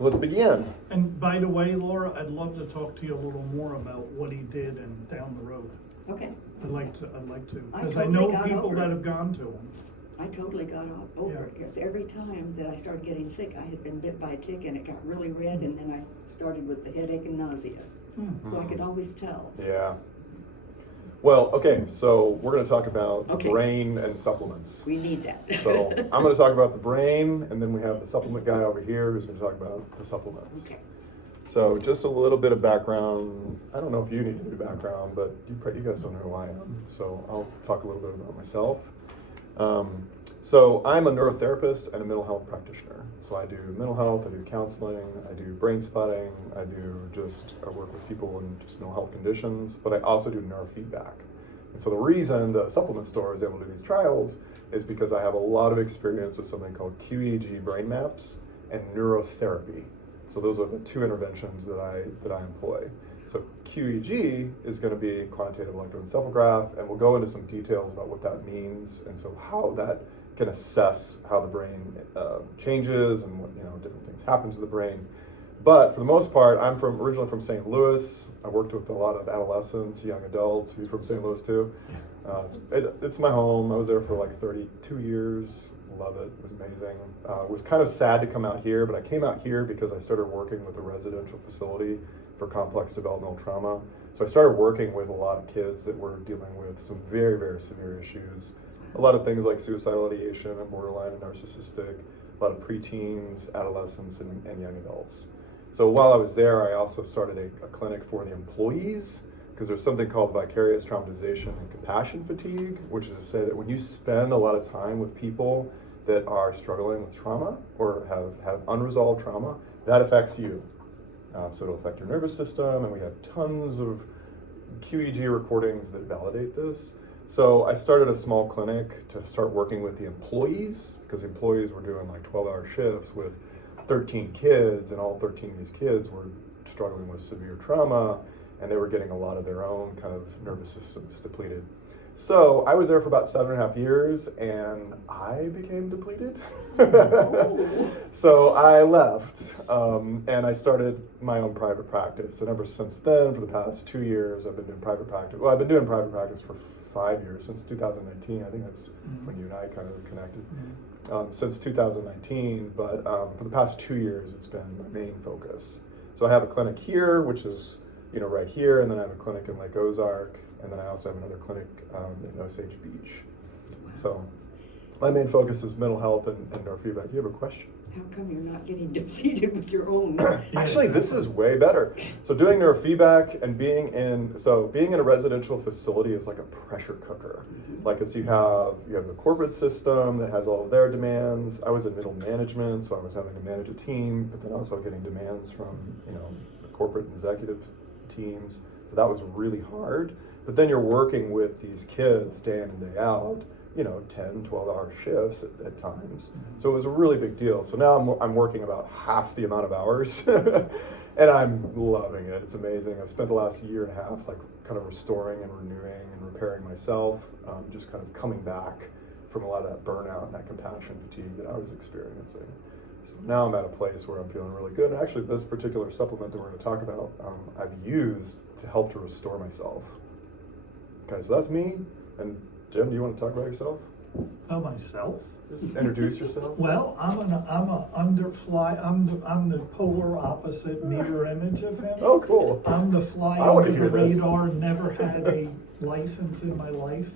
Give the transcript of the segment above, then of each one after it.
So let's begin. And by the way, Laura, I'd love to talk to you a little more about what he did and down the road. Okay. I'd like to, because I totally know got people over that it. have gone to him. I totally got over it, because every time that I started getting sick, I had been bit by a tick and it got really red, and then I started with the headache and nausea. So I could always tell. Yeah. Well, okay, so we're going to talk about the Okay. brain and supplements. We need that. So I'm going to talk about the brain, and then we have the supplement guy over here who's going to talk about the supplements. Okay. So just a little bit of background. I don't know if you need to do background, but you guys don't know who I am. So I'll talk a little bit about myself. So I'm a neurotherapist and a mental health practitioner. So I do mental health, I do counseling, I do brain spotting, I work with people in just mental health conditions, but I also do neurofeedback. And so the reason the supplement store is able to do these trials is because I have a lot of experience with something called qEEG brain maps and neurotherapy. So those are the two interventions that I employ. So qEEG is going to be quantitative electroencephalograph, and we'll go into some details about what that means, and so how that can assess how the brain changes and what different things happen to the brain. But for the most part, I'm originally from St. Louis. I worked with a lot of adolescents, young adults. Who's from St. Louis too? It's my home. I was there for like 32 years. Love it. It was amazing. It was kind of sad to come out here, but I came out here because I started working with a residential facility for complex developmental trauma. So I started working with a lot of kids that were dealing with some very, very severe issues. A lot of things like suicidal ideation and borderline and narcissistic, a lot of preteens, adolescents, and young adults. So while I was there, I also started a clinic for the employees, because there's something called vicarious traumatization and compassion fatigue, which is to say that when you spend a lot of time with people that are struggling with trauma or have unresolved trauma, that affects you. So it'll affect your nervous system, and we have tons of qEEG recordings that validate this. So I started a small clinic to start working with the employees, because the employees were doing like 12-hour shifts with 13 kids, and all 13 of these kids were struggling with severe trauma, and they were getting a lot of their own kind of nervous systems depleted. So I was there for about 7.5 years, and I became depleted. So I left, and I started my own private practice. And ever since then, for the past 2 years, I've been doing private practice. Well, I've been doing private practice for 5 years, since 2019. I think that's when you and I kind of connected. Since 2019, but for the past 2 years, it's been my main focus. So I have a clinic here, which is right here, and then I have a clinic in Lake Ozark, and then I also have another clinic in Osage Beach. So my main focus is mental health and neurofeedback. Do you have a question? How come you're not getting depleted with your own? Actually, this is way better. So doing neurofeedback and being in a residential facility is like a pressure cooker. Like you have the corporate system that has all of their demands. I was in middle management, so I was having to manage a team, but then also getting demands from the corporate executive teams. So that was really hard. But then you're working with these kids day in and day out, 10, 12-hour shifts at times. So it was a really big deal. So now I'm working about half the amount of hours, and I'm loving it. It's amazing. I've spent the last year and a half kind of restoring and renewing and repairing myself, just kind of coming back from a lot of that burnout and that compassion fatigue that I was experiencing. So now I'm at a place where I'm feeling really good. And actually this particular supplement that we're going to talk about, I've used to help to restore myself. Okay, so that's me. And Jim, do you want to talk about yourself? Myself? Just introduce yourself. Well, I'm the polar opposite mirror image of him. Oh, cool. I'm the fly I want to under the hear this. radar, never had a license in my life.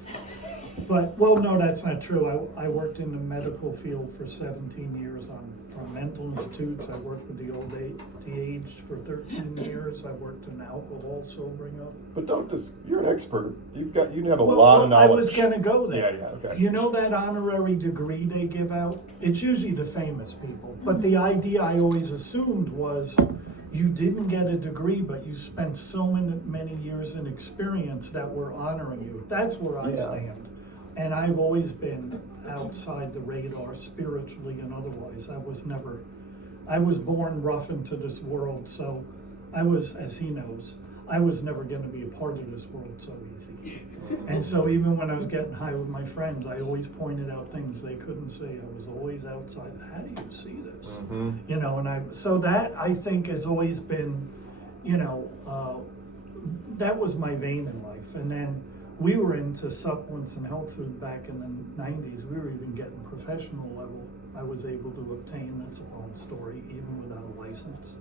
But, well, no, that's not true. I worked in the medical field for 17 years on mental institutes. I worked with the aged for 13 years. I worked in alcohol sobering up. But you're an expert. You have a lot of knowledge. I was gonna go there. Yeah, okay. You know that honorary degree they give out? It's usually the famous people. But the idea I always assumed was you didn't get a degree, but you spent so many years in experience that we're honoring you. That's where I stand. And I've always been outside the radar spiritually and otherwise. I was born rough into this world, so I was, as he knows, I was never going to be a part of this world so easy. And so even when I was getting high with my friends, I always pointed out things they couldn't see. I was always outside. How do you see this? You know, and so that I think has always been, you know, that was my vein in life. And then we were into supplements and health food back in the 90s. We were even getting professional level. I was able to obtain, that's a long story, even without a license.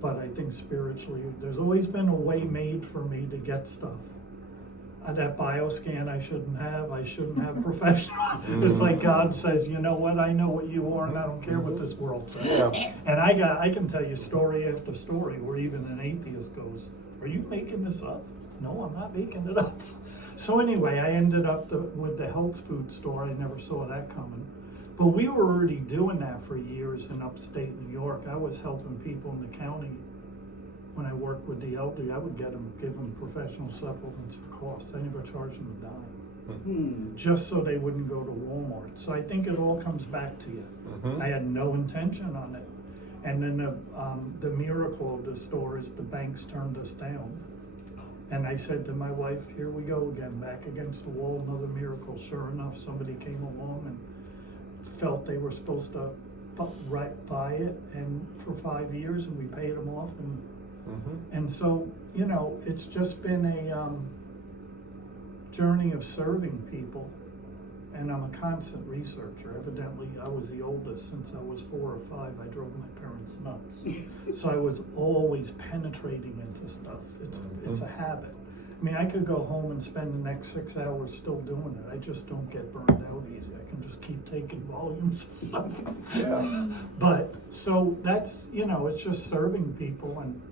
But I think spiritually, there's always been a way made for me to get stuff. That bioscan I shouldn't have professional. It's like God says, you know what, I know what you are and I don't care what this world says. Yeah. And I can tell you story after story where even an atheist goes, are you making this up? No, I'm not making it up. So anyway, I ended up with the health food store. I never saw that coming. But we were already doing that for years in upstate New York. I was helping people in the county. When I worked with the elderly, I would give them professional supplements for cost. I never charged them a dime, just so they wouldn't go to Walmart. So I think it all comes back to you. I had no intention on it. And then the miracle of the store is the banks turned us down. And I said to my wife, here we go again, back against the wall, another miracle. Sure enough, somebody came along and felt they were supposed to buy it, and for 5 years, and we paid them off. And so, you know, it's just been a journey of serving people, and I'm a constant researcher. Evidently, I was the oldest. Since I was 4 or 5, I drove my parents nuts. So I was always penetrating into stuff. It's a habit. I mean, I could go home and spend the next 6 hours still doing it. I just don't get burned out easy. I can just keep taking volumes of stuff. Yeah. But, so that's, you know, it's just serving people. And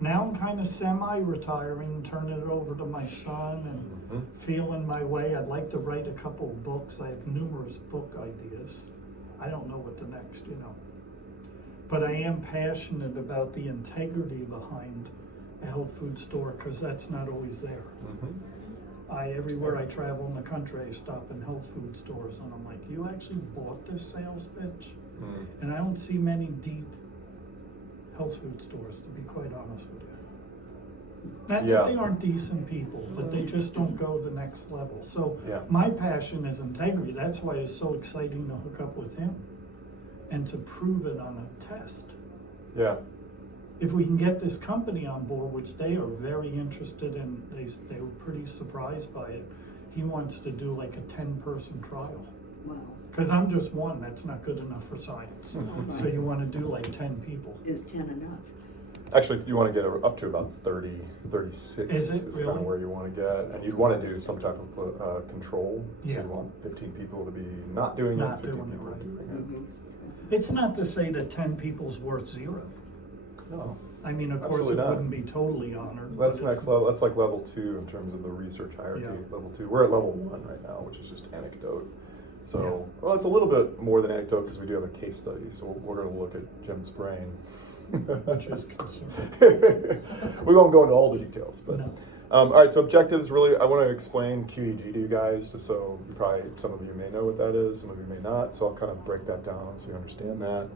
now I'm kind of semi-retiring, turning it over to my son and feeling my way. I'd like to write a couple of books. I have numerous book ideas. I don't know what the next, you know. But I am passionate about the integrity behind a health food store, because that's not always there. Everywhere I travel in the country, I stop in health food stores and I'm like, you actually bought this sales pitch? And I don't see many deep health food stores, to be quite honest with you. Not that they aren't decent people, but they just don't go the next level. So my passion is integrity. That's why it's so exciting to hook up with him and to prove it on a test. Yeah. If we can get this company on board, which they are very interested in, they were pretty surprised by it. He wants to do like a 10-person trial. Wow. Because I'm just one, that's not good enough for science. So you want to do like 10 people. Is 10 enough? Actually, you want to get up to about 30, 36 is kind of where you want to get. And you'd want to do some type of control. So you want 15 people to be not doing it, 15 people doing it. It's not to say that 10 people's worth 0. No. I mean, of course, it wouldn't be totally honored. That's next level. That's like level 2 in terms of the research hierarchy. Level 2. We're at level 1 right now, which is just anecdote. So, well, it's a little bit more than anecdote because we do have a case study. So we're going to look at Jim's brain. Which is concerning. We won't go into all the details, but No. all right. So objectives, really, I want to explain qEEG to you guys, just so you probably, some of you may know what that is, some of you may not. So I'll kind of break that down so you understand that.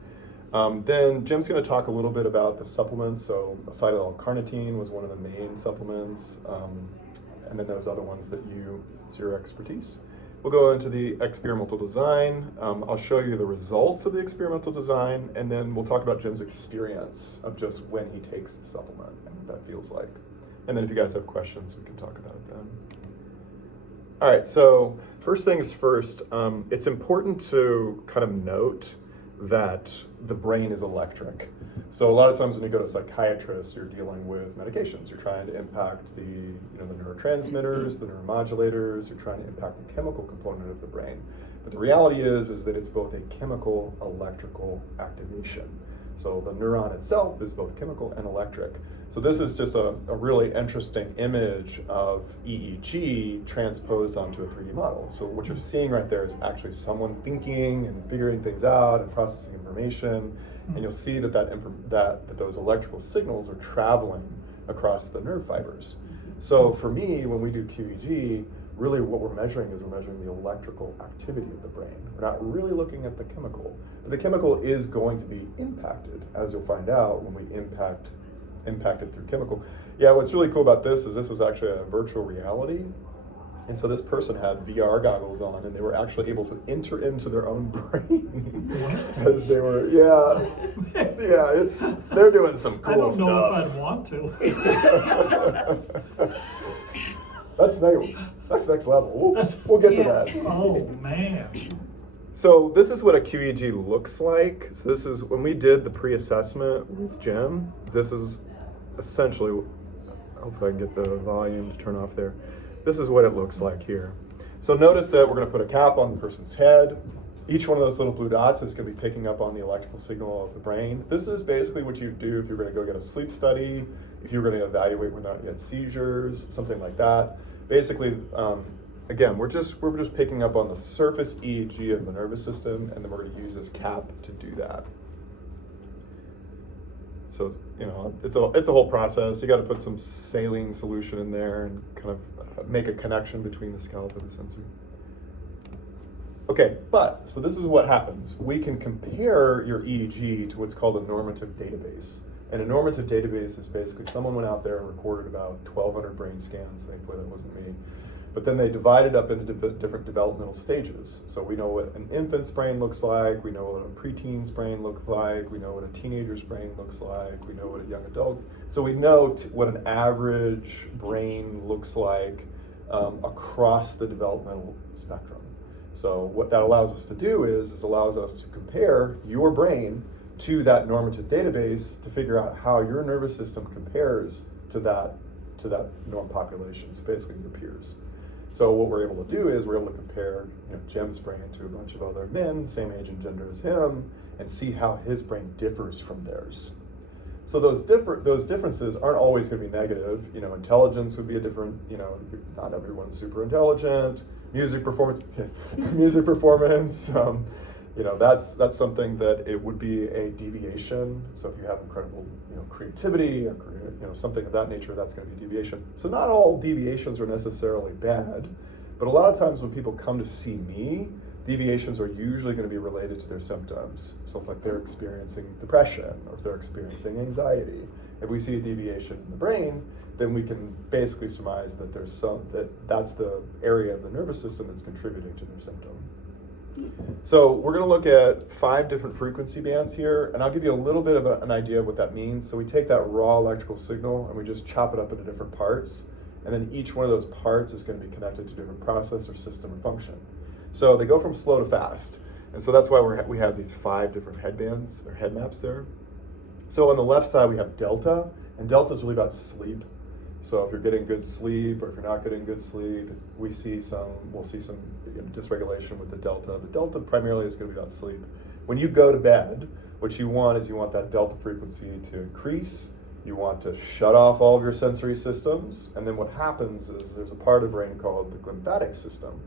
Then Jim's going to talk a little bit about the supplements. So acetylcarnitine was one of the main supplements, and then those other ones that it's your expertise. We'll go into the experimental design. I'll show you the results of the experimental design, and then we'll talk about Jim's experience of just when he takes the supplement and what that feels like. And then if you guys have questions, we can talk about it then. All right, so first things first, it's important to kind of note that the brain is electric. So a lot of times when you go to a psychiatrist, you're dealing with medications. You're trying to impact the neurotransmitters, the neuromodulators. You're trying to impact the chemical component of the brain. But the reality is that it's both a chemical electrical activation. So the neuron itself is both chemical and electric. So this is just a really interesting image of EEG transposed onto a 3D model. So what you're seeing right there is actually someone thinking and figuring things out and processing information. And you'll see that those electrical signals are traveling across the nerve fibers. So for me, when we do qEEG, really what we're measuring is we're measuring the electrical activity of the brain. We're not really looking at the chemical. But the chemical is going to be impacted, as you'll find out when we impact impacted through chemical. Yeah, what's really cool about this is this was actually a virtual reality. And so this person had VR goggles on, and they were actually able to enter into their own brain as they were, they're doing some cool I don't know stuff. if I'd want to. That's next level. We'll get to that. Oh, man. So this is what a qEEG looks like. So this is when we did the pre-assessment with Jim. This is essentially, hopefully I can get the volume to turn off there. This is what it looks like here. So notice that we're going to put a cap on the person's head. Each one of those little blue dots is going to be picking up on the electrical signal of the brain. This is basically what you do if you're going to go get a sleep study, if you're going to evaluate whether or not you had seizures, something like that. Basically, again, we're just picking up on the surface EEG of the nervous system, and then we're going to use this cap to do that. So, it's a whole process. You got to put some saline solution in there and kind of make a connection between the scalp and the sensory. Okay, so this is what happens. We can compare your EEG to what's called a normative database. And a normative database is basically someone went out there and recorded about 1,200 brain scans. Thankfully, that wasn't me. But then they divide it up into different developmental stages. So we know what an infant's brain looks like, we know what a preteen's brain looks like, we know what a teenager's brain looks like, we know what a young adult. So we know what an average brain looks like across the developmental spectrum. So what that allows us to do is allows us to compare your brain to that normative database to figure out how your nervous system compares to that norm population, so basically your peers. So what we're able to do is we're able to compare Jim's brain to a bunch of other men, same age and gender as him, and see how his brain differs from theirs. So those differences aren't always going to be negative. Intelligence would be a different, not everyone's super intelligent. Music performance, that's something that it would be a deviation. So if you have incredible, creativity or something of that nature, that's going to be a deviation. So not all deviations are necessarily bad, but a lot of times when people come to see me, deviations are usually going to be related to their symptoms. So if they're experiencing depression or if they're experiencing anxiety, if we see a deviation in the brain, then we can basically surmise that that's the area of the nervous system that's contributing to their symptom. So we're going to look at 5 different frequency bands here, and I'll give you a little bit of an idea of what that means. So we take that raw electrical signal and we just chop it up into different parts, and then each one of those parts is going to be connected to different process or system or function. So they go from slow to fast, and so that's why we have these 5 different headbands or head maps there. So on the left side we have delta, and delta is really about sleep. So if you're getting good sleep or if you're not getting good sleep, we'll see some dysregulation with the delta. But delta primarily is going to be about sleep. When you go to bed, what you want that delta frequency to increase. You want to shut off all of your sensory systems. And then what happens is there's a part of the brain called the glymphatic system.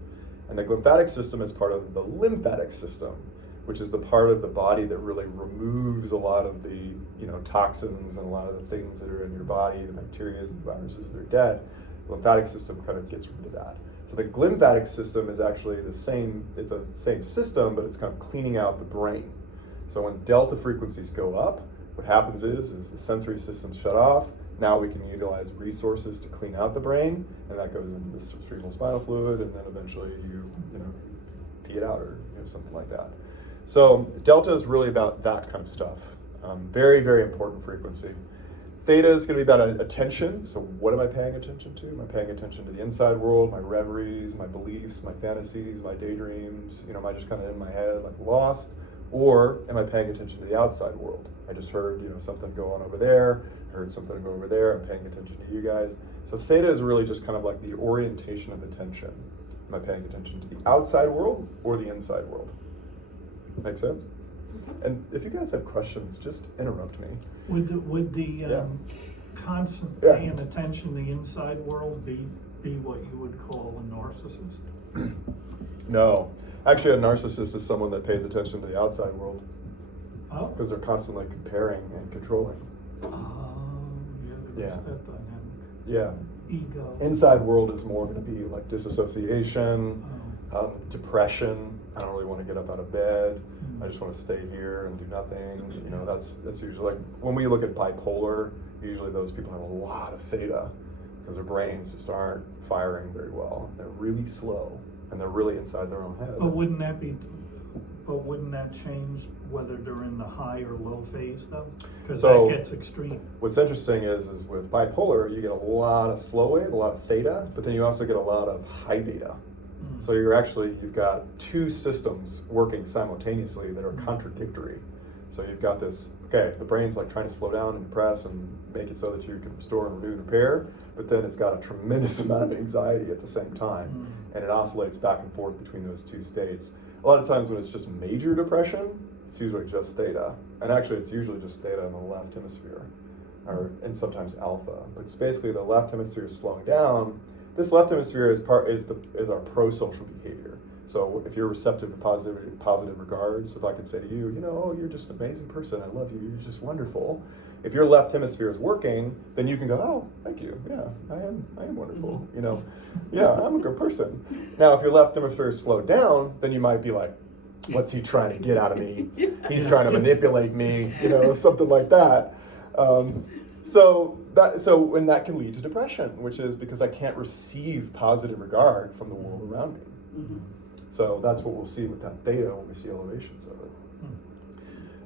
And the glymphatic system is part of the lymphatic system, which is the part of the body that really removes a lot of the toxins and a lot of the things that are in your body, the bacteria and the viruses that are dead. The lymphatic system kind of gets rid of that. So the glymphatic system is actually it's a same system, but it's kind of cleaning out the brain. So when delta frequencies go up, what happens is the sensory systems shut off. Now we can utilize resources to clean out the brain, and that goes into the cerebral spinal fluid, and then eventually you pee it out or something like that. So delta is really about that kind of stuff. Very, very important frequency. Theta is going to be about attention. So what am I paying attention to? Am I paying attention to the inside world, my reveries, my beliefs, my fantasies, my daydreams? Am I just kind of in my head like lost? Or am I paying attention to the outside world? I just heard something go on over there, heard something go over there, I'm paying attention to you guys. So theta is really just kind of like the orientation of attention. Am I paying attention to the outside world or the inside world? Make sense? And if you guys have questions, just interrupt me. Would the constant paying attention to the inside world be what you would call a narcissist? No. Actually, a narcissist is someone that pays attention to the outside world. Oh. Because they're constantly comparing and controlling. There's that dynamic. Yeah. Ego. Inside world is more going to be like disassociation, depression. I don't really want to get up out of bed. I just want to stay here and do nothing. You know, that's usually like when we look at bipolar, usually those people have a lot of theta because their brains just aren't firing very well. They're really slow and they're really inside their own head. But wouldn't that change whether they're in the high or low phase though? Because So, that gets extreme. What's interesting is with bipolar, you get a lot of slow wave, a lot of theta, but then you also get a lot of high beta. So you've got two systems working simultaneously that are contradictory. So you've got this, okay, the brain's like trying to slow down and depress and make it so that you can restore and renew and repair, but then it's got a tremendous amount of anxiety at the same time. And it oscillates back and forth between those two states. A lot of times when it's just major depression, it's usually just theta. And actually it's usually just theta in the left hemisphere, and sometimes alpha. But it's basically the left hemisphere is slowing down. This left hemisphere is our pro-social behavior. So if you're receptive to positive regards, if I could say to you, you know, oh, you're just an amazing person, I love you, you're just wonderful. If your left hemisphere is working, then you can go, oh, thank you, yeah, I am wonderful, you know, yeah, I'm a good person. Now, if your left hemisphere is slowed down, then you might be like, what's he trying to get out of me? He's trying to manipulate me, you know, something like that. So that can lead to depression, which is because I can't receive positive regard from the world around me. Mm-hmm. So that's what we'll see with that theta when we see elevations of it.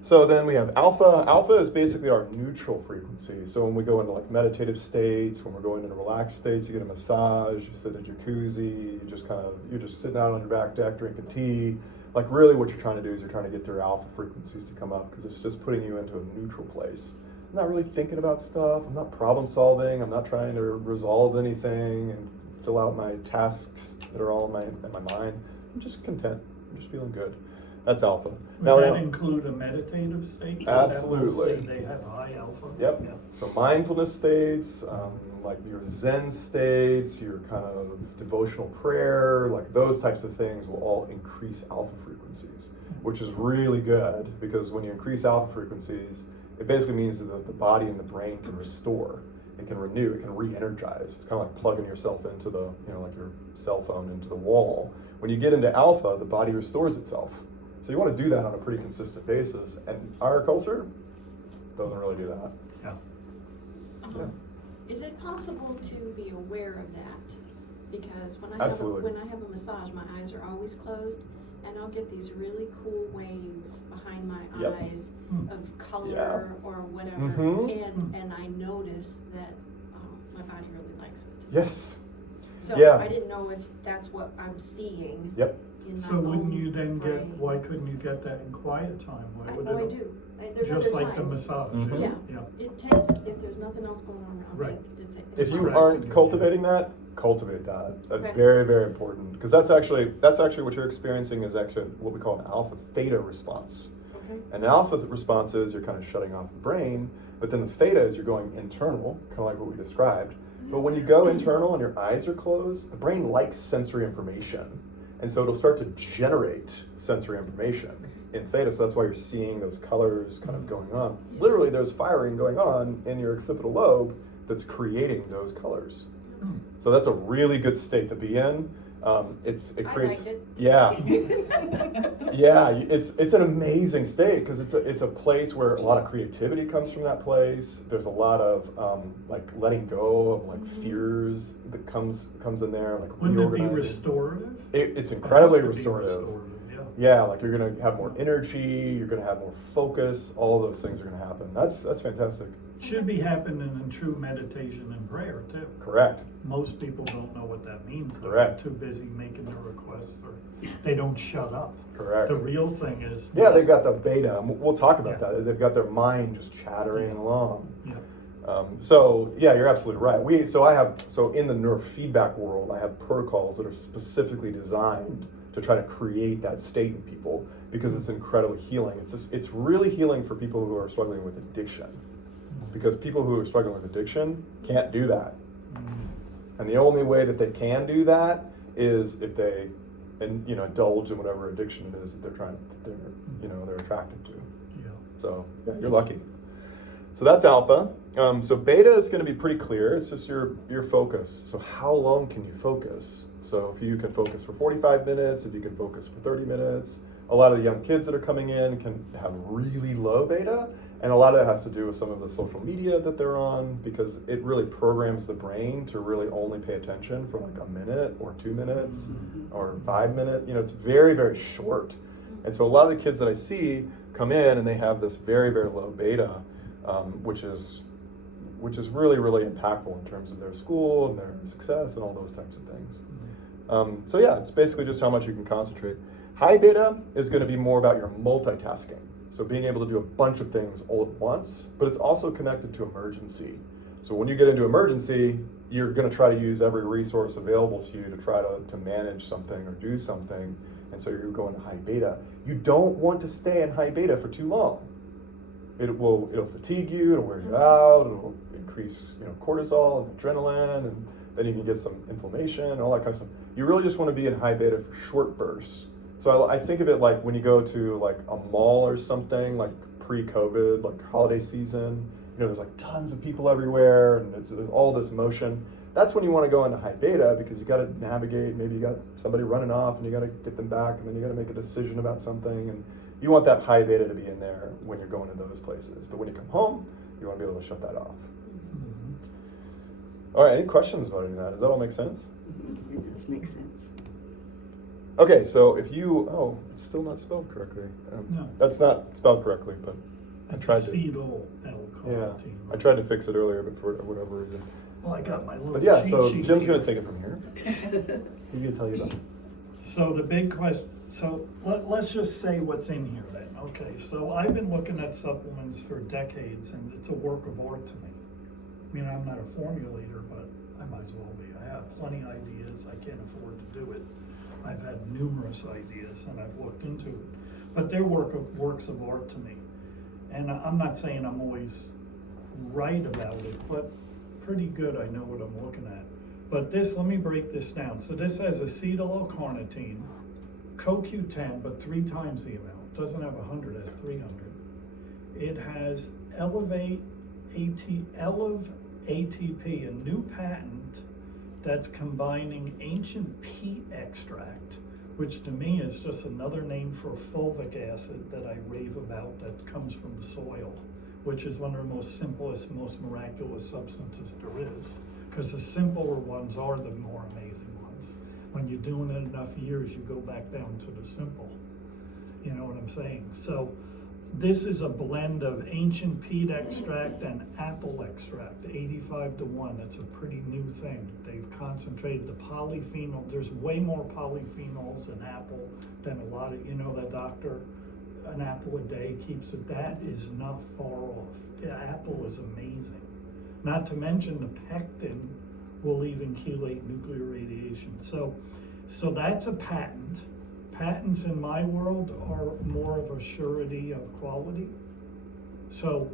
So then we have alpha. Alpha is basically our neutral frequency. So when we go into like meditative states, when we're going into relaxed states, you get a massage, you sit in a jacuzzi, you're just sitting out on your back deck drinking tea. Like really what you're trying to do is you're trying to get your alpha frequencies to come up because it's just putting you into a neutral place. I'm not really thinking about stuff. I'm not problem solving. I'm not trying to resolve anything and fill out my tasks that are all in my mind. I'm just content. I'm just feeling good. That's alpha. Would that include a meditative state? Absolutely. They have high alpha. Yep. So mindfulness states, like your Zen states, your kind of devotional prayer, like those types of things will all increase alpha frequencies, which is really good because when you increase alpha frequencies, it basically means that the body and the brain can restore. It can renew, it can re-energize. It's kind of like plugging yourself into the, you know, like your cell phone into the wall. When you get into alpha, the body restores itself. So you want to do that on a pretty consistent basis. And our culture doesn't really do that. Yeah. Is it possible to be aware of that? Because when I have a massage, my eyes are always closed, and I'll get these really cool waves behind my eyes of color or whatever, and I notice that my body really likes it. Yes. So I didn't know if that's what I'm seeing. Yep. So wouldn't you then why couldn't you get that in quiet time? I do. There's just other like times. the massage. Yeah. It tends, if there's nothing else going on around Right. If you Correct. aren't cultivating that, cultivate that. That's Okay. very, very important because that's actually what you're experiencing is actually what we call an alpha theta response. Okay. And an alpha response is you're kind of shutting off the brain, but then the theta is you're going internal, kind of like what we described. But when you go internal and your eyes are closed, the brain likes sensory information. And so it'll start to generate sensory information in theta. So that's why you're seeing those colors kind of going on. Literally, there's firing going on in your occipital lobe that's creating those colors. So that's a really good state to be in. It creates. I like it. Yeah. Yeah, it's an amazing state because it's a place where a lot of creativity comes from that place. There's a lot of like letting go of like fears that comes in there, like Wouldn't it be reorganizing. restorative? It's incredibly It has to be restorative. Yeah. Yeah, like you're gonna have more energy, you're gonna have more focus. All of those things are gonna happen. That's fantastic. Should be happening in true meditation and prayer too. Correct. Most people don't know what that means. They're Correct. too busy making their requests or they don't shut up. Correct. The real thing is Yeah, they've got the beta. We'll talk about Yeah. that. They've got their mind just chattering along. Yeah. So yeah, you're absolutely right. So in the neurofeedback world, I have protocols that are specifically designed to try to create that state in people because it's incredibly healing. It's really healing for people who are struggling with addiction, because people who are struggling with addiction can't do that, and the only way that they can do that is if they indulge in whatever addiction it is that they're attracted to. Yeah. So yeah, you're lucky. So that's alpha. So beta is going to be pretty clear. It's just your focus. So how long can you focus? So if you can focus for 45 minutes, if you can focus for 30 minutes, a lot of the young kids that are coming in can have really low beta, and a lot of that has to do with some of the social media that they're on, because it really programs the brain to really only pay attention for like a minute or 2 minutes or 5 minutes. It's very, very short. And so a lot of the kids that I see come in and they have this very, very low beta, which is really, really impactful in terms of their school and their success and all those types of things. So yeah, it's basically just how much you can concentrate. High beta is going to be more about your multitasking. So being able to do a bunch of things all at once, but it's also connected to emergency. So when you get into emergency, you're going to try to use every resource available to you to try to manage something or do something. And so you're going to high beta. You don't want to stay in high beta for too long. It'll fatigue you, it'll wear you out, it'll increase cortisol and adrenaline, and then you can get some inflammation and all that kind of stuff. You really just want to be in high beta for short bursts. So I think of it like when you go to like a mall or something, like pre-COVID, like holiday season, there's like tons of people everywhere and there's all this motion. That's when you want to go into high beta, because you got to navigate. Maybe you got somebody running off and you got to get them back, and then you got to make a decision about something, and you want that high beta to be in there when you're going to those places. But when you come home, you want to be able to shut that off. All right, any questions about any of that? Does that all make sense? It does make sense. Okay, so if it's still not spelled correctly. No. That's not spelled correctly, but I tried to. Acetyl L-carnitine. I tried to fix it earlier, but for whatever reason. Well, I got my little But yeah, cheat so sheet Jim's here. going to take it from here. He's going to tell you about it. So the big question, let's just say what's in here then. Okay, so I've been looking at supplements for decades, and it's a work of art to me. I mean, I'm not a formulator, but I might as well be. I have plenty of ideas. I can't afford to do it. I've had numerous ideas, and I've looked into it. But they're works of art to me. And I'm not saying I'm always right about it, but pretty good. I know what I'm looking at. But let me break this down. So this has acetyl L-carnitine, CoQ10, but 3 times the amount. It doesn't have 100, it has 300. It has Elevate ATP, a new patent that's combining ancient peat extract, which to me is just another name for fulvic acid that I rave about, that comes from the soil, which is one of the most simplest, most miraculous substances there is. Because the simpler ones are the more amazing ones. When you're doing it enough years, you go back down to the simple. You know what I'm saying? So this is a blend of ancient peat extract and apple extract, 85-1. It's a pretty new thing. They've concentrated the polyphenol. There's way more polyphenols in apple than a lot of, that doctor, an apple a day keeps it. That is not far off. The apple is amazing. Not to mention the pectin will even chelate nuclear radiation. So that's a patent. Patents in my world are more of a surety of quality. So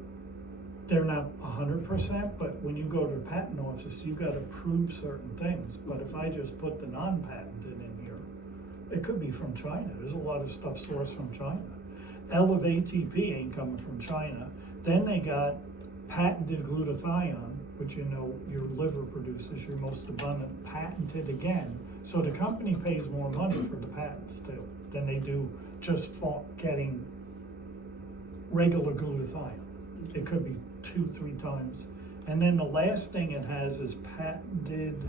they're not 100%, but when you go to the patent office, you got to prove certain things. But if I just put the non-patented in here, it could be from China. There's a lot of stuff sourced from China. Elevate ATP ain't coming from China. Then they got patented glutathione, which your liver produces, your most abundant, patented again. So the company pays more money for the patents too than they do just for getting regular glutathione. It could be 2-3 times. And then the last thing it has is patented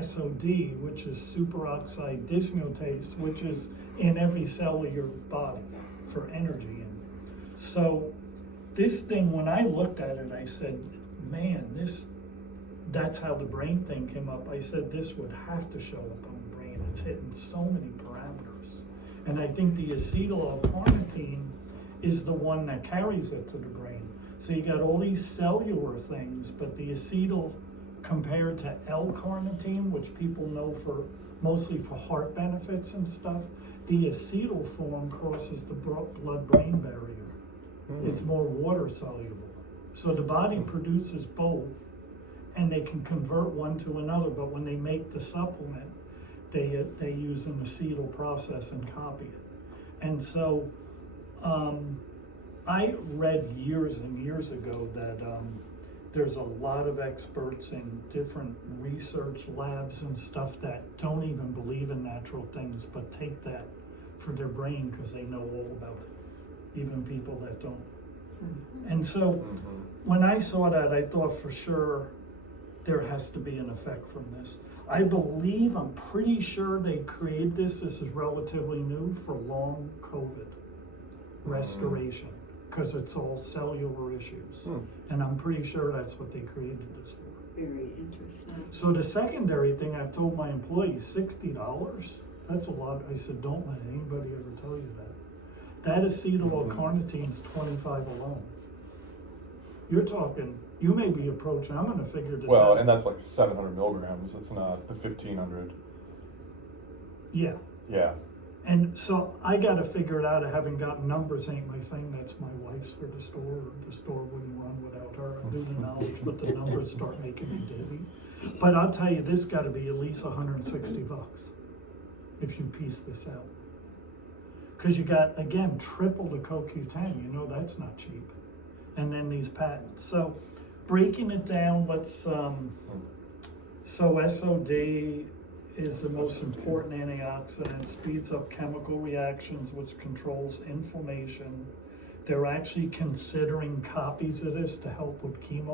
SOD, which is superoxide dismutase, which is in every cell of your body for energy. And so this thing, when I looked at it, I said, man, that's how the brain thing came up. I said, this would have to show up on the brain. It's hitting so many parameters. And I think the acetyl L-carnitine is the one that carries it to the brain. So you got all these cellular things, but the acetyl compared to L-carnitine, which people know mostly for heart benefits and stuff, the acetyl form crosses the blood-brain barrier. It's more water soluble. So the body produces both, and they can convert one to another, but when they make the supplement, they use an acetyl process and copy it. And so I read years and years ago that there's a lot of experts in different research labs and stuff that don't even believe in natural things, but take that for their brain because they know all about it, even people that don't. And so when I saw that, I thought for sure there has to be an effect from this. I'm pretty sure they created this is relatively new for long COVID restoration, because it's all cellular issues. And I'm pretty sure that's what they created this for. Very interesting. So the secondary thing, I've told my employees, $60, that's a lot. I said, don't let anybody ever tell you that. That acetyl-L-carnitine's 25 alone. You're talking, you may be approaching, I'm gonna figure this out. Well, and that's like 700 milligrams. It's not the 1500. Yeah, Yeah. and so I gotta figure it out. I haven't gotten numbers, ain't my thing. That's my wife's for the store. The store wouldn't run without her. I do the knowledge, but the numbers start making me dizzy. But I'll tell you, this gotta be at least $160 if you piece this out. Cause you got, again, triple the CoQ10, you know that's not cheap. And then these patents. So breaking it down, let's, so SOD is the most important antioxidant, speeds up chemical reactions, which controls inflammation. They're actually considering copies of this to help with chemo